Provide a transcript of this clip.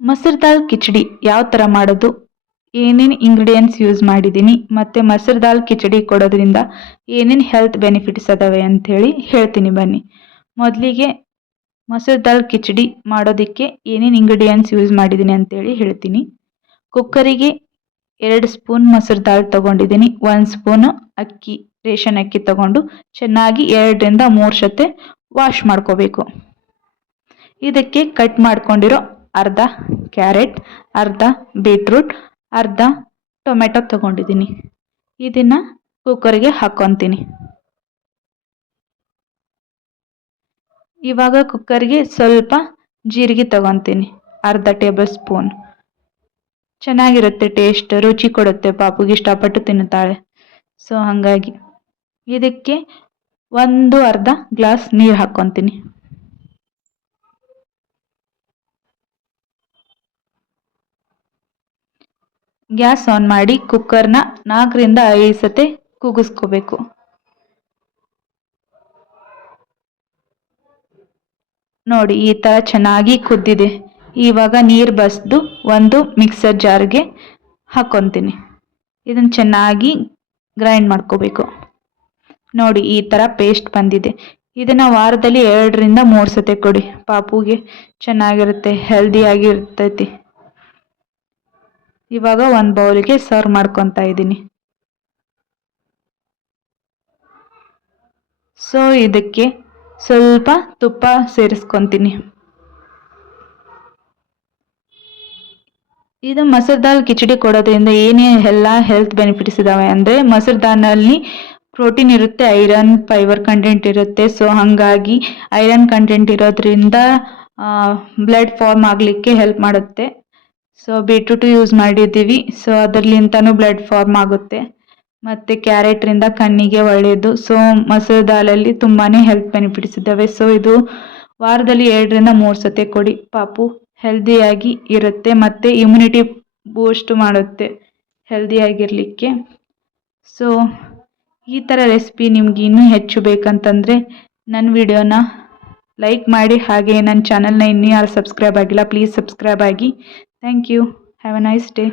ಮಸೂರ್ ದಾಲ್ ಕಿಚಡಿ ಯಾವ ಥರ ಮಾಡೋದು, ಏನೇನು ಇಂಗ್ರೀಡಿಯೆಂಟ್ಸ್ ಯೂಸ್ ಮಾಡಿದ್ದೀನಿ ಮತ್ತು ಮಸೂರ್ ದಾಲ್ ಕಿಚಡಿ ಕೊಡೋದ್ರಿಂದ ಏನೇನು ಹೆಲ್ತ್ ಬೆನಿಫಿಟ್ಸ್ ಅದಾವೆ ಅಂಥೇಳಿ ಹೇಳ್ತೀನಿ ಬನ್ನಿ. ಮೊದಲಿಗೆ ಮಸೂರ್ ದಾಲ್ ಕಿಚಡಿ ಮಾಡೋದಕ್ಕೆ ಏನೇನು ಇಂಗ್ರೀಡಿಯೆಂಟ್ಸ್ ಯೂಸ್ ಮಾಡಿದ್ದೀನಿ ಅಂತೇಳಿ ಹೇಳ್ತೀನಿ. ಕುಕ್ಕರಿಗೆ 2 ಸ್ಪೂನ್ ಮಸೂರ್ ದಾಲ್ ತೊಗೊಂಡಿದ್ದೀನಿ. 1 ಸ್ಪೂನು ಅಕ್ಕಿ, ರೇಷನ್ ಅಕ್ಕಿ ತೊಗೊಂಡು ಚೆನ್ನಾಗಿ 2ರಿಂದ 3 ಸತಿ ವಾಶ್ ಮಾಡ್ಕೋಬೇಕು. ಇದಕ್ಕೆ ಕಟ್ ಮಾಡ್ಕೊಂಡಿರೋ ಅರ್ಧ ಕ್ಯಾರೆಟ್, ಅರ್ಧ ಬೀಟ್ರೂಟ್, ಅರ್ಧ ಟೊಮೆಟೊ ತೊಗೊಂಡಿದ್ದೀನಿ. ಇದನ್ನು ಕುಕ್ಕರ್ಗೆ ಹಾಕ್ಕೊತೀನಿ. ಇವಾಗ ಕುಕ್ಕರ್ಗೆ ಸ್ವಲ್ಪ ಜೀರಿಗೆ ತೊಗೊತೀನಿ, ಅರ್ಧ ಟೇಬಲ್ ಸ್ಪೂನ್. ಚೆನ್ನಾಗಿರುತ್ತೆ, ಟೇಸ್ಟ್ ರುಚಿ ಕೊಡುತ್ತೆ, ಪಾಪುಗೆ ಇಷ್ಟಪಟ್ಟು ತಿನ್ನುತ್ತಾಳೆ. ಸೊ ಹಾಗಾಗಿ ಇದಕ್ಕೆ ಅರ್ಧ ಗ್ಲಾಸ್ ನೀರು ಹಾಕ್ಕೊತೀನಿ. ಗ್ಯಾಸ್ ಆನ್ ಮಾಡಿ ಕುಕ್ಕರ್ನ 4ರಿಂದ 5 ಸತಿ ಕೂಗಿಸ್ಕೋಬೇಕು. ನೋಡಿ ಈ ಥರ ಚೆನ್ನಾಗಿ ಕುದ್ದಿದೆ. ಇವಾಗ ನೀರು ಬಸಿದು ಒಂದು ಮಿಕ್ಸರ್ ಜಾರ್ಗೆ ಹಾಕ್ಕೊತೀನಿ. ಇದನ್ನು ಚೆನ್ನಾಗಿ ಗ್ರೈಂಡ್ ಮಾಡ್ಕೋಬೇಕು. ನೋಡಿ ಈ ಥರ ಪೇಸ್ಟ್ ಬಂದಿದೆ. ಇದನ್ನು ವಾರದಲ್ಲಿ 2ರಿಂದ 3 ಸತಿ ಕೊಡಿ, ಪಾಪುಗೆ ಚೆನ್ನಾಗಿರುತ್ತೆ, ಹೆಲ್ದಿಯಾಗಿ ಇರ್ತೈತಿ. ಇವಾಗ ಒಂದು ಬೌಲ್ಗೆ ಸರ್ವ್ ಮಾಡ್ಕೊತಾ ಇದ್ದೀನಿ. ಸೊ ಇದಕ್ಕೆ ಸ್ವಲ್ಪ ತುಪ್ಪ ಸೇರಿಸ್ಕೊತೀನಿ. ಇದು ಮಸೂರ್ ದಾಲ್ ಕಿಚಡಿ ಕೊಡೋದ್ರಿಂದ ಎಲ್ಲ ಹೆಲ್ತ್ ಬೆನಿಫಿಟ್ಸ್ ಇದಾವೆ ಅಂದರೆ, ಮಸೂರ್ ದಾಲ್ನಲ್ಲಿ ಪ್ರೋಟೀನ್ ಇರುತ್ತೆ, ಐರನ್ ಫೈಬರ್ ಕಂಟೆಂಟ್ ಇರುತ್ತೆ. ಸೊ ಹಾಗಾಗಿ ಐರನ್ ಕಂಟೆಂಟ್ ಇರೋದ್ರಿಂದ ಬ್ಲಡ್ ಫಾರ್ಮ್ ಆಗಲಿಕ್ಕೆ ಹೆಲ್ಪ್ ಮಾಡುತ್ತೆ. ಸೊ ಬೀಟ್ರೂಟು ಯೂಸ್ ಮಾಡಿದ್ದೀವಿ, ಸೊ ಅದರಲ್ಲಿಂದನೂ ಬ್ಲಡ್ ಫಾರ್ಮ್ ಆಗುತ್ತೆ. ಮತ್ತು ಕ್ಯಾರೆಟ್ರಿಂದ ಕಣ್ಣಿಗೆ ಒಳ್ಳೆಯದು. ಸೊ ಮಸೂರ್ ದಾಲಲ್ಲಿ ತುಂಬಾ ಹೆಲ್ತ್ ಬೆನಿಫಿಟ್ಸ್ ಇದ್ದಾವೆ. ಸೊ ಇದು ವಾರದಲ್ಲಿ 2ರಿಂದ 3 ಸತಿ ಕೊಡಿ, ಪಾಪು ಹೆಲ್ದಿಯಾಗಿ ಇರುತ್ತೆ ಮತ್ತು ಇಮ್ಯುನಿಟಿ ಬೂಸ್ಟ್ ಮಾಡುತ್ತೆ ಹೆಲ್ದಿಯಾಗಿರಲಿಕ್ಕೆ. ಸೊ ಈ ಥರ ರೆಸಿಪಿ ನಿಮ್ಗೆ ಇನ್ನೂ ಹೆಚ್ಚು ಬೇಕಂತಂದರೆ ನನ್ನ ವಿಡಿಯೋನ ಲೈಕ್ ಮಾಡಿ, ಹಾಗೆ ನನ್ನ ಚಾನಲ್ನ ಇನ್ನೂ ಯಾರು ಸಬ್ಸ್ಕ್ರೈಬ್ ಆಗಿಲ್ಲ ಪ್ಲೀಸ್ ಸಬ್ಸ್ಕ್ರೈಬ್ ಆಗಿ. Thank you. Have a nice day.